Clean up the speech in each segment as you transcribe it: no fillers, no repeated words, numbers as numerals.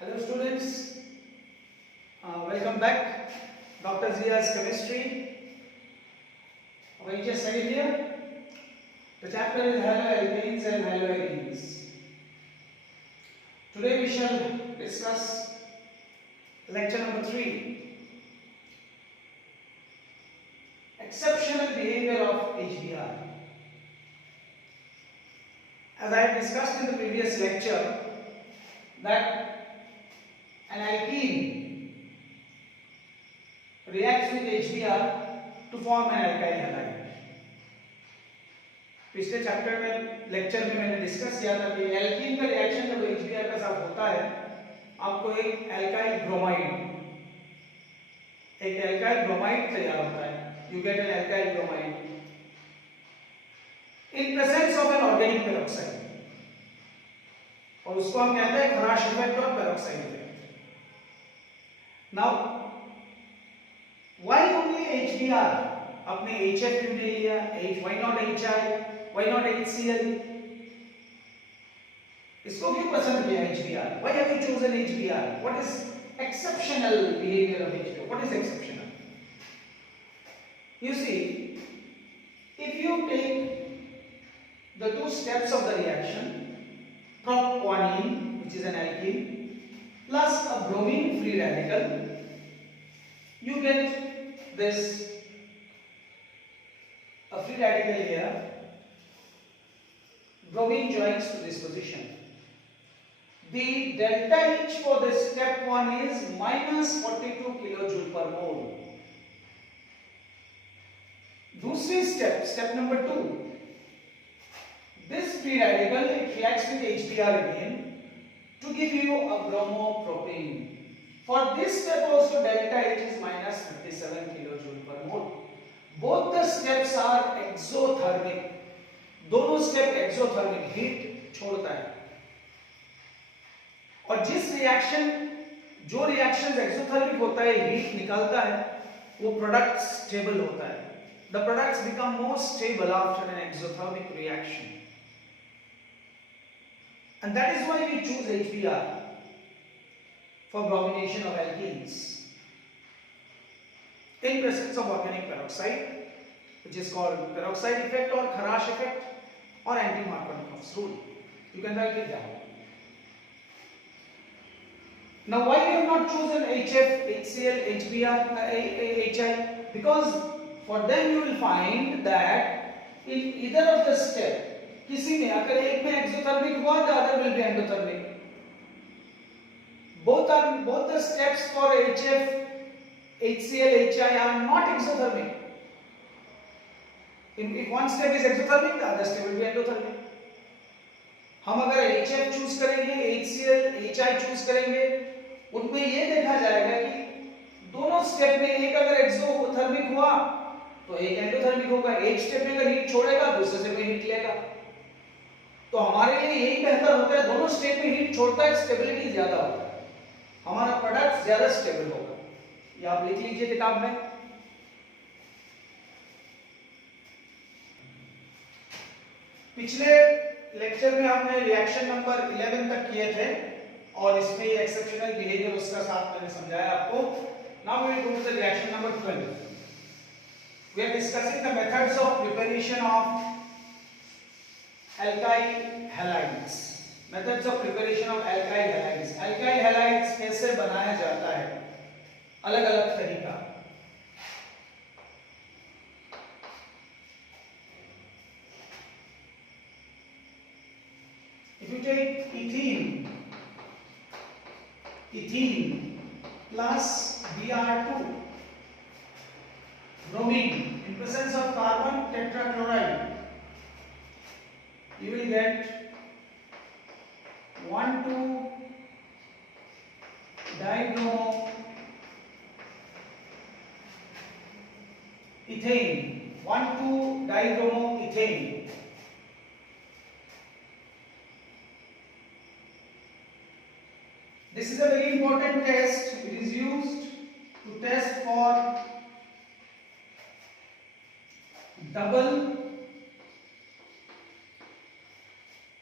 Hello students, welcome back. Dr. Zia's chemistry. We just studied here. The chapter is haloalkanes and haloarenes. Today we shall discuss lecture number 3. Exceptional behavior of HBr. As I had discussed in the previous lecture that an alkene reacts with HBr to form an alkyl halide. पिछले chapter में lecture में मैंने discuss किया था कि alkene का reaction जब HBr के साथ होता है आपको एक एल्काइल ब्रोमाइड तैयार होता है. You get an alkyl bromide in presence of an organic peroxide और उसको हम कहते हैं खराश इफेक्ट और peroxide effect. Now, why only HBr? आपने HF क्यों नहीं लिया? Why not HI? Why not HCl? इसको क्यों पसंद किया HBr? Why have you chosen HBr? What is exceptional behavior of HBr? What is exceptional? You see, if you take the two steps of the reaction, propanene, which is an alkene, plus a bromine free radical, you get this a free radical here. Bromine joins to this position. The delta H for this step 1 is minus 42 kilojoule per mole. दूसरी step number 2. This free radical it reacts with HBr again to give you a bromopropane. For this step also delta H is minus 37 kilojoule per mole. Both the steps are exothermic. दोनों step exothermic heat छोड़ता है और जो reaction exothermic होता है heat निकालता है वो प्रोडक्ट स्टेबल होता है. The products become more stable after an exothermic reaction. And that is why we choose HBr for bromination of alkenes in presence of organic peroxide, which is called peroxide effect or Kharash effect or anti-Markovnikov's rule. You can write it down. Now, why we have not chosen HF, HCl, HBr, HI? Because for them you will find that in either of the step किसी में अगर एक में exothermic हुआ the other will be endothermic. Both the steps for HF, HCl, HI are not exothermic. If one step is exothermic, the other step will be endothermic. हम अगर HF choose करेंगे, HCl, HI choose करेंगे, उनमें ये देखा जाएगा कि दोनों स्टेप में एक अगर एक्सोथर्मिक हुआ तो एक एंडोथर्मिक होगा. एक स्टेप में अगर हीट छोड़ेगा दूसरे स्टेप में हीट लेगा. तो हमारे लिए यही बेहतर होता है दोनों स्टेप में हीट छोड़ता है, स्टेबिलिटी ज्यादा होता है, हमारा प्रोडक्ट ज्यादा स्टेबल होगा. ये आप लिख लीजिए किताब में. पिछले लेक्चर में हमने रिएक्शन नंबर 11 तक किए थे और इसमें एक्सेप्शनल बिहेवियर उसका साथ मैंने समझाया आपको. Now we will go to the reaction number 12. We are discussing the methods of preparation of alkyl halides. Methods of preparation of alkyl halides. Alkyl halides कैसे बनाया जाता है, अलग अलग तरीका. If you take ethene plus Br2, bromine in presence of carbon tetrachloride, you will get 1,2-dibromo ethane. 1,2-dibromo ethane. This is a very important test. It is used to test for double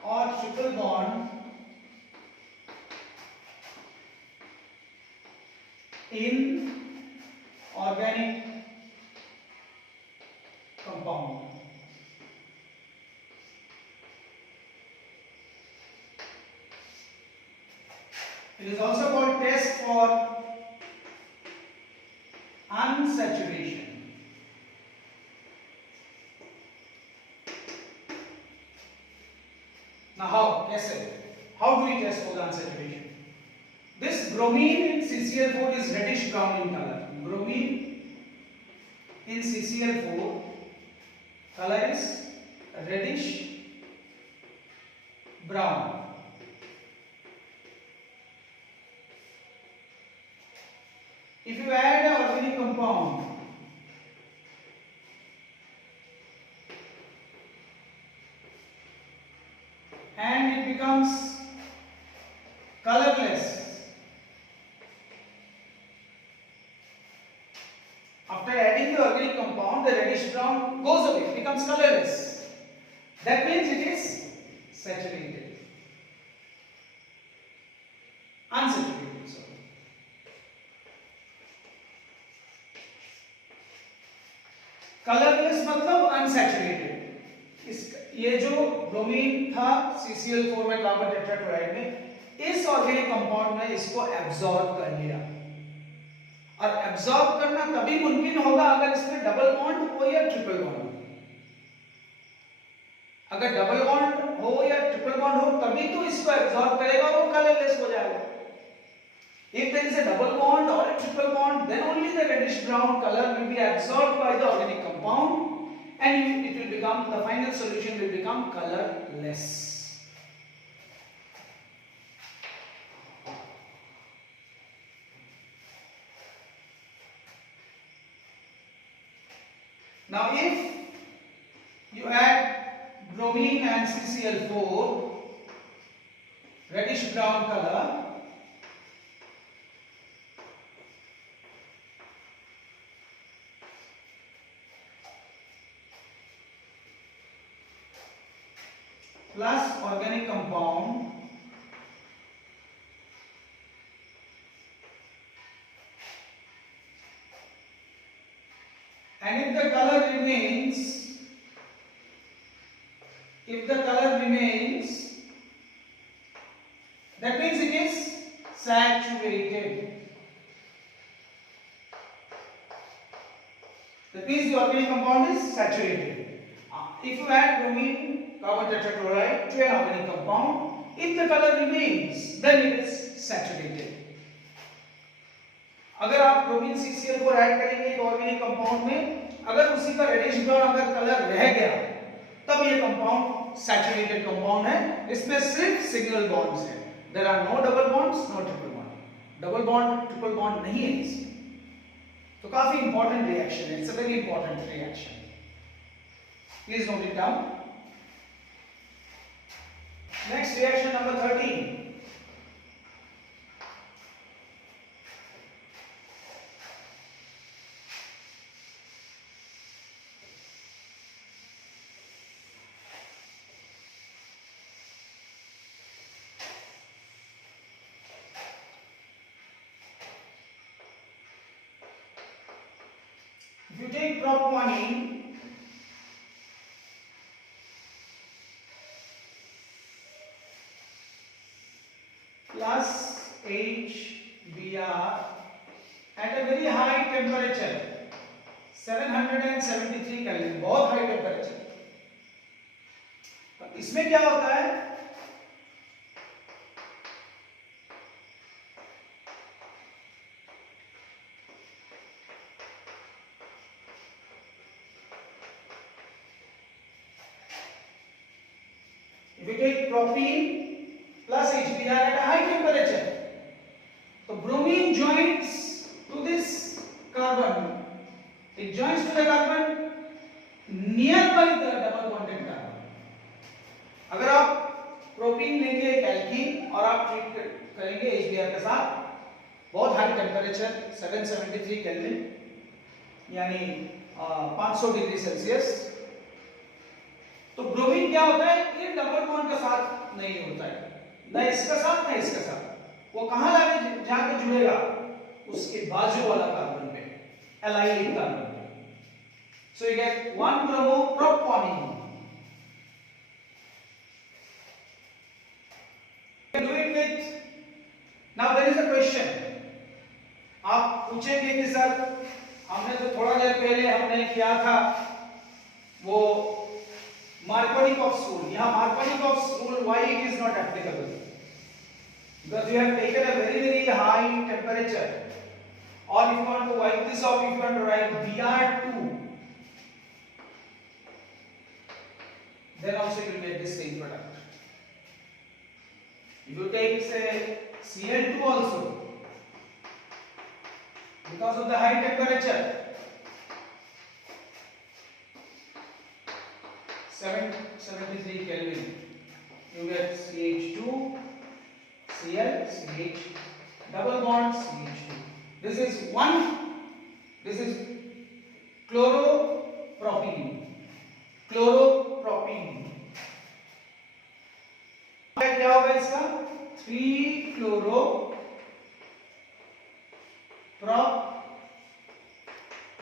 or triple bond inorganic compound. It is also called test for unsaturation. Now how? How do we test for the unsaturation? This bromine in CCl4 is reddish brown in color. Bromine in CCl4 color is reddish brown. If you add an organic compound and it becomes colorless, after adding the organic compound, the reddish brown goes away, becomes colorless. That means it is saturated. Unsaturated, sorry. Colourless मतलब unsaturated. ये जो bromine था CCl4 में carbon tetrachloride में, इस organic compound ने इसको absorb कर लिया। और एब्सॉर्ब करना तभी मुमकिन होगा अगर इसमें डबल बॉन्ड हो या ट्रिपल बॉन्ड हो। अगर डबल बॉन्ड हो या ट्रिपल बॉन्ड हो तभी तो इसको एब्सॉर्ब करेगा और वो कलरलेस हो जाएगा। If there is a double bond or a triple bond, then only the reddish brown color will be absorbed by the organic compound and it will become, the final solution will become colorless. Now if you add bromine and CCl4, reddish brown color, plus organic compound, and if the color remains, that means it is saturated. That means the organic compound is saturated. If you add bromine carbon tetrachloride to an organic compound, if the color remains, then it is saturated. अगर आप bromine CCl4 add करेंगे एक organic compound में, अगर उसी का reddish brown अगर colour रह गया, तब ये कंपाउंड सैचुरेटेड कंपाउंड है। इसमें सिर्फ सिंगल बॉन्ड्स हैं। There are no double bonds, no triple bond. Double bond triple bond नहीं है इसमें। तो काफी इंपॉर्टेंट रिएक्शन है, it's a very important reaction. Please note it down. Next reaction number 13. If you take propionine plus HBr at a very high temperature, 773 Kelvin, बहुत high temperature. इसमें क्या होता है, if you take propene plus HBr at a high temperature, so bromine joins to this carbon, it joins to the carbon nearby the double bonded carbon. अगर आप propene लेंगे एक alkene और आप ट्रीट करेंगे HBr के साथ, बहुत हाई टेम्परेचर 773 केल्विन यानी 500 डिग्री सेल्सियस, तो ब्रोमीन क्या होता है, ये डबल बॉन्ड के साथ नहीं होता है, ना इसके साथ ना इसके साथ। वो कहां जाके जुड़ेगा, उसके बाजू वाला कार्बन पे, एलाइलिक कार्बन पे. So you get 1 bromopropanene. You can do it with. Now there is a question. आप पूछेंगे कि सर हमने तो थोड़ा देर पहले हमने किया था वो Markovnikov's rule. यहाँ Markovnikov's rule, why it is not applicable? Because you have taken a very high temperature. Or if you want to wipe this off, if you want to write Br2, then also you will get the same product. If you take say Cl2 also, because of the high temperature, 773 Kelvin, you get CH2, Cl, CH, double bond CH2. This is one. This is chloropropene. Chloropropene. क्या होगा इसका? 3 chloro prop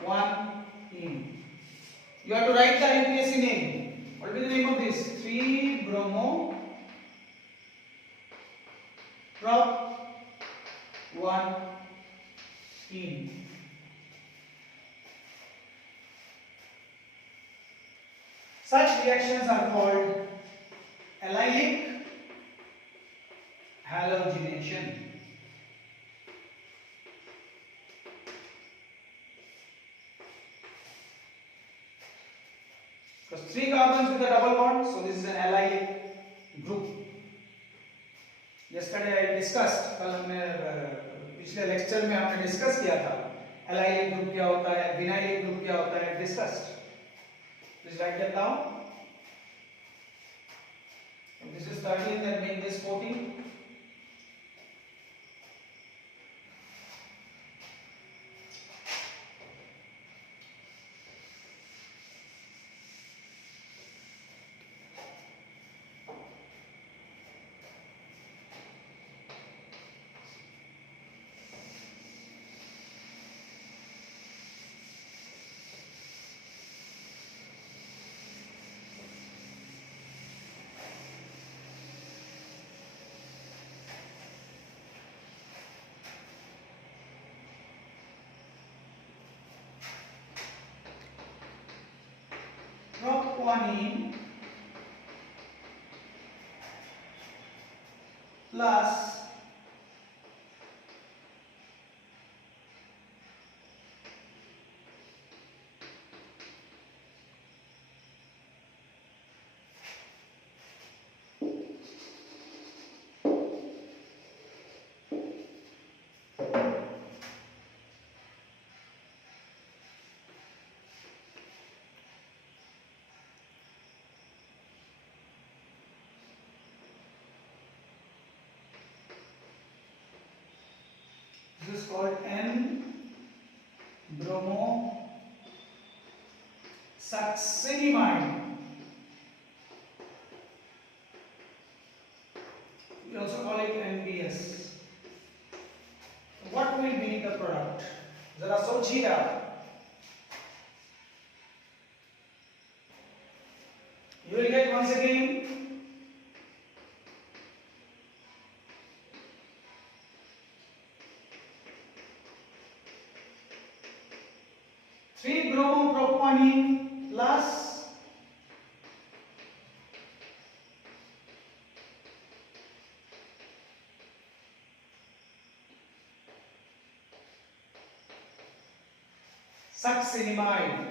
1 ene. You have to write the UPSC name. What is the name of this? 3 bromo prop 1 ene. Such reactions are called allylic halogenation. Because 3 carbons with a double bond, so this is an allylic group. Yesterday I discussed, कल हमने पिछले lecture में हमने discuss किया था allylic group क्या होता है, vinylic group क्या होता है, discussed. Please write that down. If this is 13, then make this 14. Propanene plus this is called N-bromosuccinimide. We also call it NBS. What will be the product? जरा सोचिए आप. You will get once again 3 bromopropanene plus succinimide.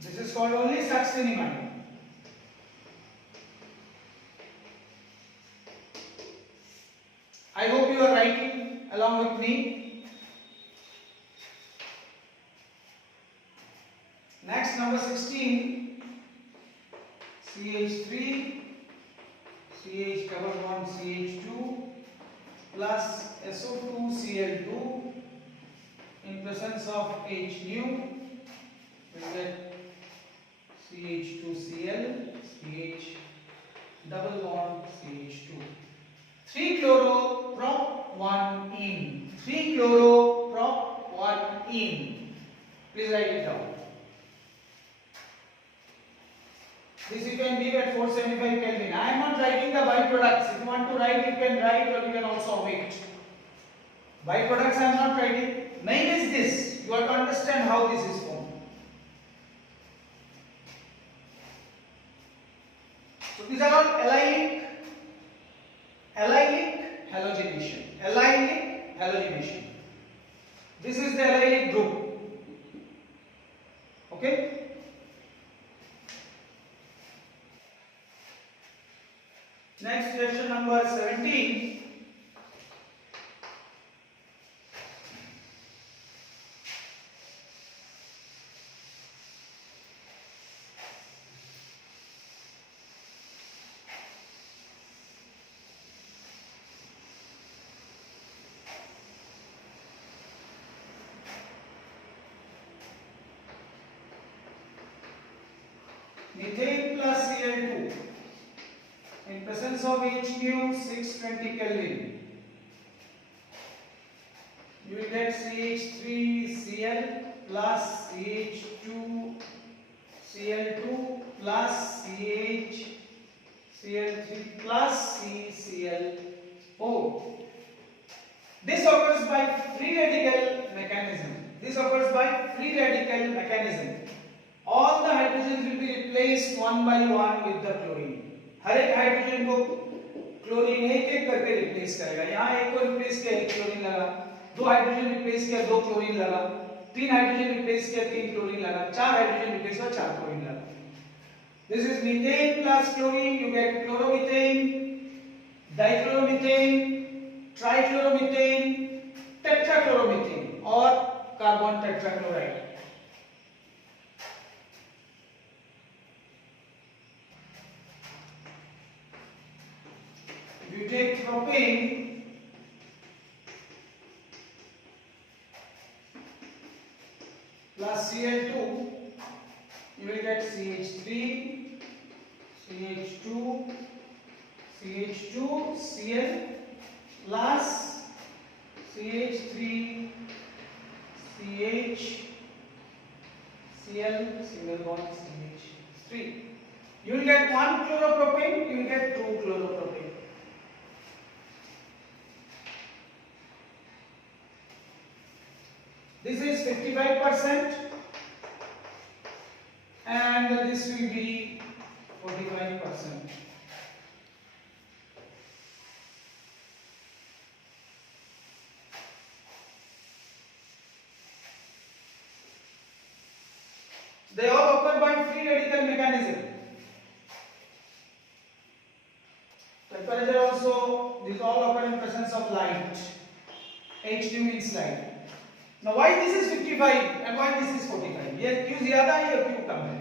This is called only succinimide. I hope you are writing along with me. Next, number 16, CH3, CH double bond CH2 plus SO2 Cl2 in presence of H nu, we get CH2Cl, CH double bond CH2. 3-chloroprop-1-ene. 3-chloroprop-1-ene. Please write it down. This you can leave at 475 Kelvin. I am not writing the byproducts. If you want to write, you can write, or you can also omit. Byproducts I am not writing. Main is this. You have to understand how this is formed. So these are all allylic halogenation. Allylic halogenation. This is the allylic group. Okay? Next, question number 17. Methane plus Cl2 in presence of Hnu 620 Kelvin. You will get CH3Cl plus CH2Cl2 plus CHCl3 plus CCl4. This occurs by free radical mechanism. All the hydrogens will be replaced one by one with the chlorine. हर एक hydrogen को chlorine एक एक करके replace करेगा. यहाँ एक को replace किया एक क्लोरीन लगा, दो हाइड्रोजन रिप्लेस किया दो क्लोरीन लगा, तीन हाइड्रोजन रिप्लेस किया तीन क्लोरीन लगा, चार हाइड्रोजन रिप्लेस किया चार क्लोरीन लगा. This is methane plus chlorine. You get chloromethane, dichloromethane, trichloromethane, tetrachloromethane or carbon tetrachloride. You take propane plus Cl2, you will get CH3, CH2, CH2Cl plus CH3, CHCl, single bond CH3. You will get one chloropropane, you will get two chloropropane. This is 55% and this will be 45%. They all occur by free radical mechanism. Temperature also, these all occur in presence of light. H2 means light. Now why this is 55 and why this is 45? ये क्यों ज्यादा है या क्यों कम है?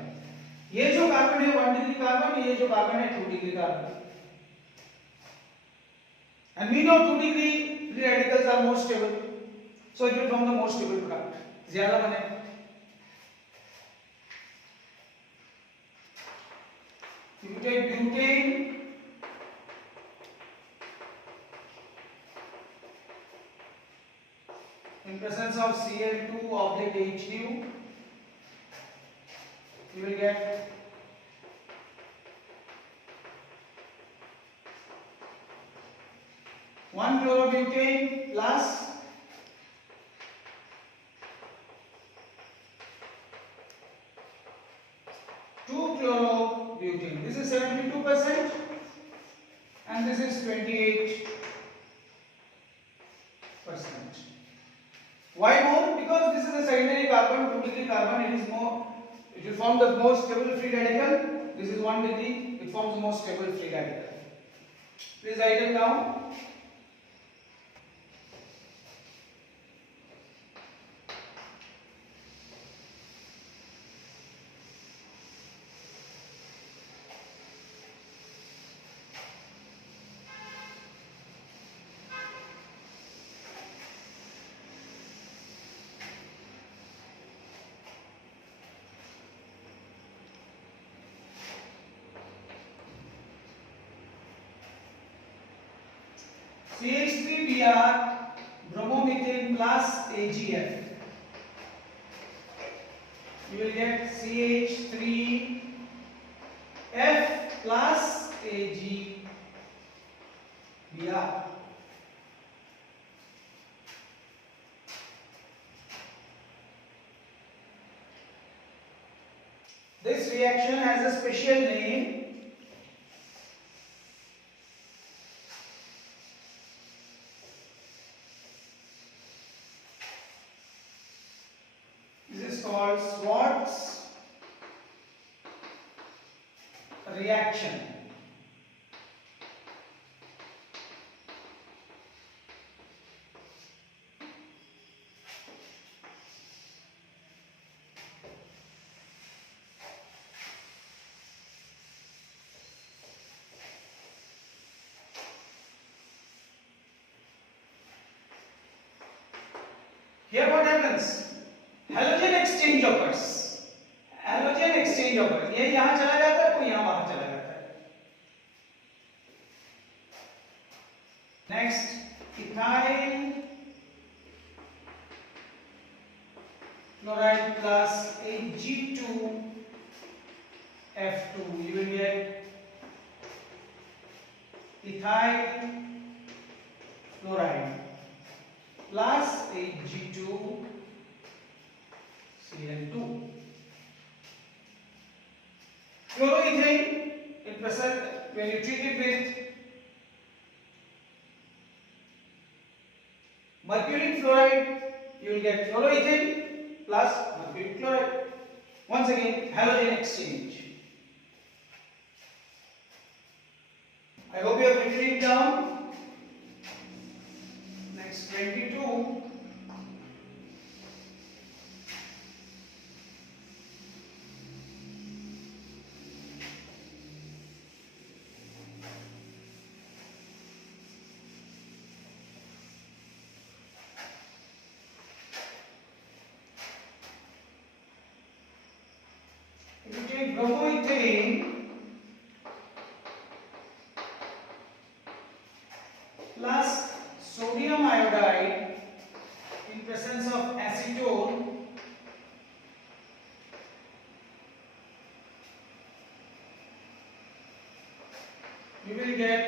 ये जो carbon है 1 डिग्री कार्बन, ये जो कार्बन है 2 degree carbon. And we know 2 degree free radicals are more stable, so it will form the more stable product. ज्यादा बने. If you take butane, in presence of Cl2 oblique Hnu, you will get one chlorobutane plus two chlorobutane. This is 72% and this is 28%. Why more? Because this is a secondary carbon, 2 degree carbon. It will form the most stable free radical. This is 1 degree. It forms the most stable free radical. Please write it down. CH3Br bromomethane plus AgF. You will get CH3F plus AgBr. This reaction has a special name. This is called Schwartz reaction. Here what happens? Halogen exchange occurs. Halogen exchange occurs. ये यहाँ चला जाता है, कोई यहाँ बाहर चला जाता है. Next, ethyl chloride plus Ag2F2. You will get ethyl chloride plus Ag2Cl2. Chloroethane, in present, when you treat it with mercury fluoride, you will get chloroethane plus mercury chloride. Once again, halogen exchange. I hope you have written it down. Next, 22. If you take bromoethane plus sodium iodide in presence of acetone, you will get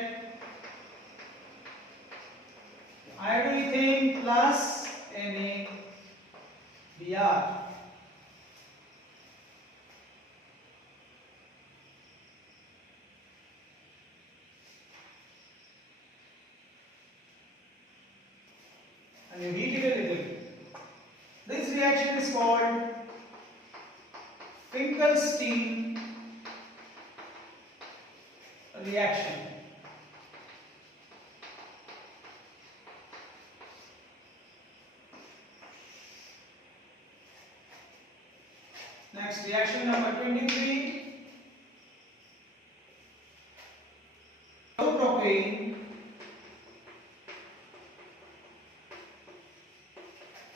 iodoethane plus NaBr. And you heat it a little bit. This reaction is called Finkelstein reaction. Next, reaction number 23. Propane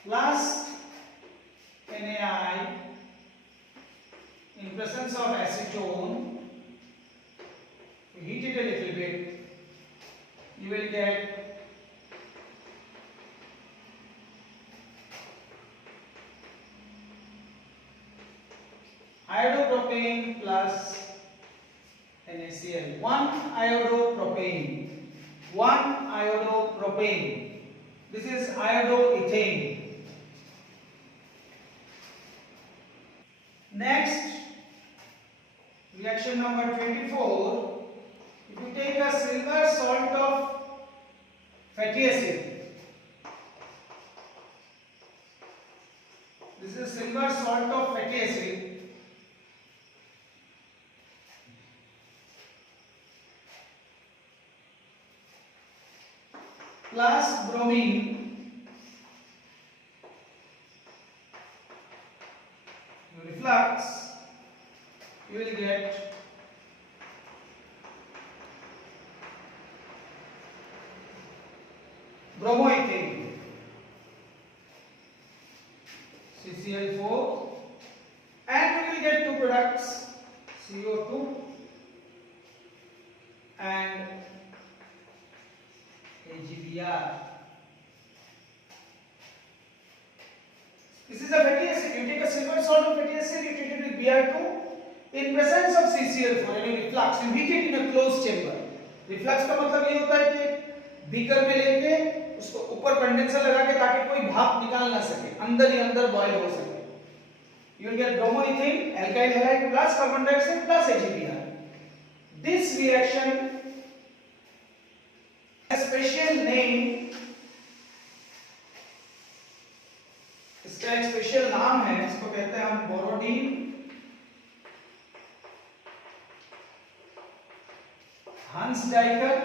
plus NaI in presence of acetone. You heat it a little bit, you will get iodopropane plus NaCl. One iodopropane. This is iodoethane. Next, reaction number 24. If you take a silver salt of fatty acid, this is silver salt of fatty acid, plus bromine, you reflux, you will get bromoethane, CCl4, and we will get two products, CO2 and AgBr. This is a fatty acid. You take a silver salt of fatty acid, you treat it with Br2. In presence of CCl4, यानी reflux, you heat it in a closed chamber. Reflux का मतलब ये होता है कि beaker में लेके उसको ऊपर कंडेंसर लगा के ताकि कोई भाप निकाल ना सके, अंदर ही अंदर बॉयल हो सके. You will get bromoethane, alkyl halide plus carbon dioxide plus AgBr. This reaction has a special name. इसका एक स्पेशल नाम है, इसको कहते हैं हम बोरोडीन Hunsdijker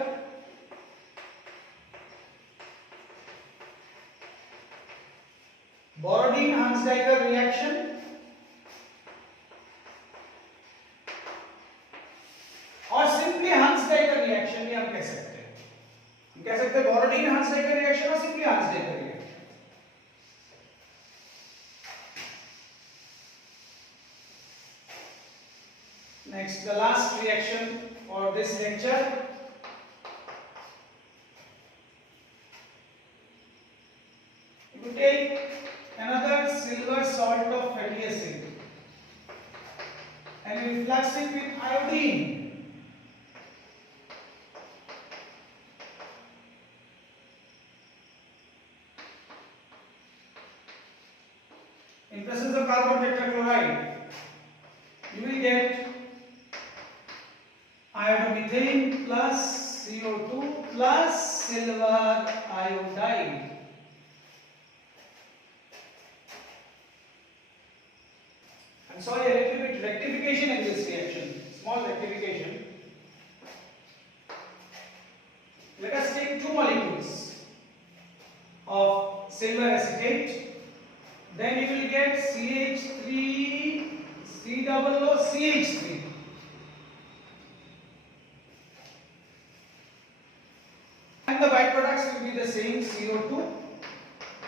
Borodin-Hunsdijker reaction और सिंपली Hunsdijker reaction भी हम कह सकते हैं. हम कह सकते हैं Borodin-Hunsdijker reaction और simply Hunsdijker reaction. Next, the last reaction for this lecture. If you take another silver salt of fatty acid and you reflux it with iodine, in presence of carbon tetrachloride, you will get iodomethane plus CO2 plus silver iodide. I'm sorry, a little bit rectification in this reaction, small rectification. Let us take two molecules of silver acetate, then you will get CH3 COOCH3. And the byproducts will be the same, CO2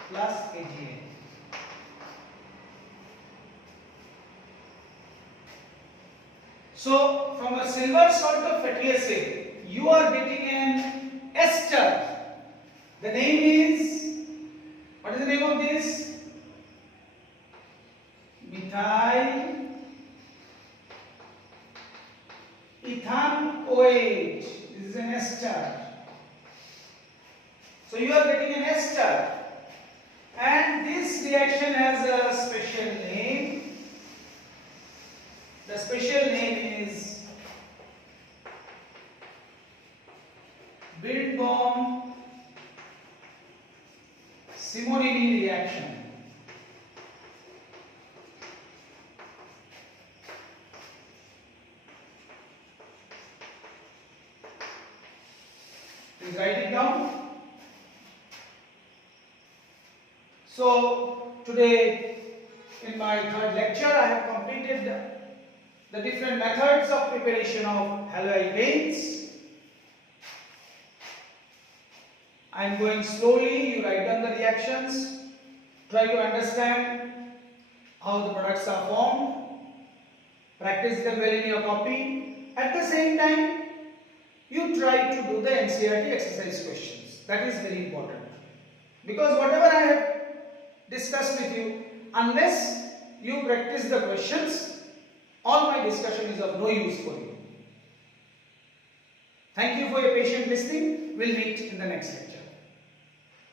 plus AgA. So from a silver salt of fatty acid, you are getting an ester. The name is, what is the name of this? Methyl ethanoate. This is an ester. So you are getting an ester, and this reaction has a special name. The special name is Billbaum Simorini reaction. Please write it down. So today in my third lecture I have completed the different methods of preparation of haloalkanes. I am going slowly, you write down the reactions, try to understand how the products are formed, practice them well in your copy. At the same time, you try to do the NCERT exercise questions. That is very important. Because whatever I have discussed with you, unless you practice the questions, all my discussion is of no use for you. Thank you for your patient listening. We'll meet in the next lecture.